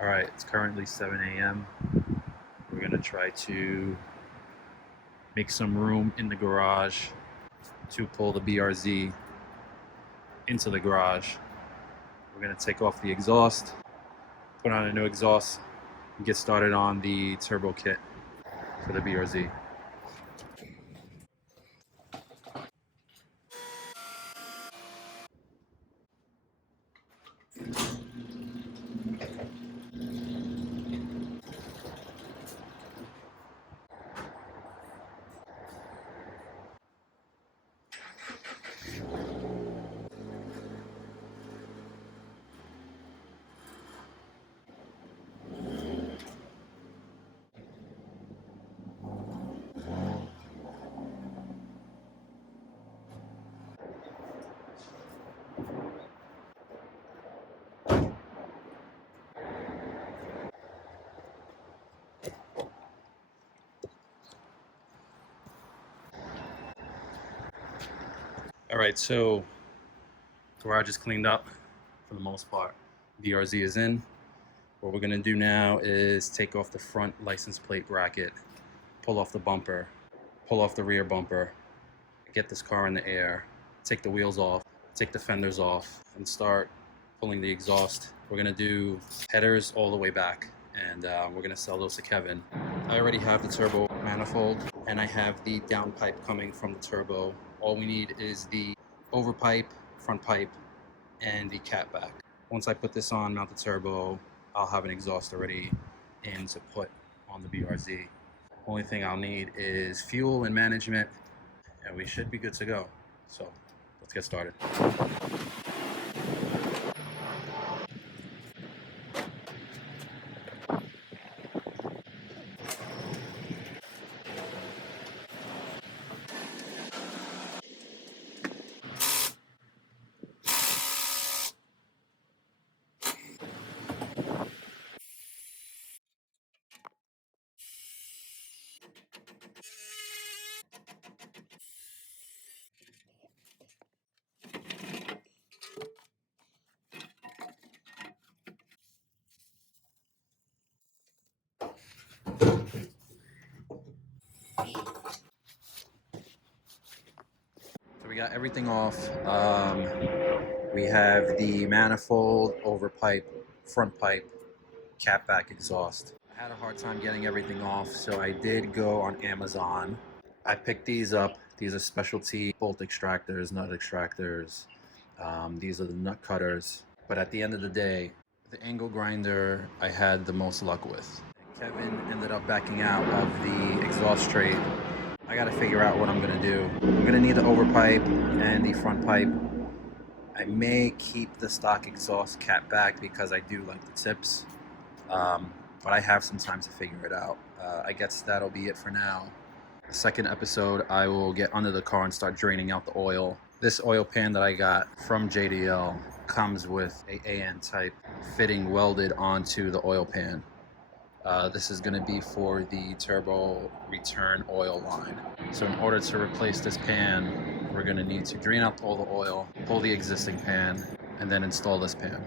All right, it's currently 7 a.m. We're gonna try to make some room in the garage to pull the BRZ into the garage. We're gonna take off the exhaust, put on a new exhaust, and get started on the turbo kit for the BRZ. All right, so garage is cleaned up for the most part. BRZ is in. What we're gonna do now is take off the front license plate bracket, pull off the bumper, pull off the rear bumper, get this car in the air, take the wheels off, take the fenders off, and start pulling the exhaust. We're gonna do headers all the way back, and we're gonna sell those to Kevin. I already have the turbo manifold, and I have the down pipe coming from the turbo. All we need is the over pipe, front pipe, and the cat back. Once I put this on, mount the turbo, I'll have an exhaust already in to put on the BRZ. Only thing I'll need is fuel and management, and we should be good to go. So let's get started. So we got everything off. We have the manifold, over pipe, front pipe, cat back exhaust. I had a hard time getting everything off, so I did go on Amazon. I picked these up. These are specialty bolt extractors, nut extractors. These are the nut cutters. But at the end of the day, the angle grinder I had the most luck with. Kevin ended up backing out of the exhaust straight. I gotta figure out what I'm gonna do. I'm gonna need the over pipe and the front pipe. I may keep the stock exhaust cat back because I do like the tips, but I have some time to figure it out. I guess that'll be it for now. The second episode, I will get under the car and start draining out the oil. This oil pan that I got from JDL comes with a AN type fitting welded onto the oil pan. This is going to be for the turbo return oil line. So in order to replace this pan, we're going to need to drain out all the oil, pull the existing pan, and then install this pan.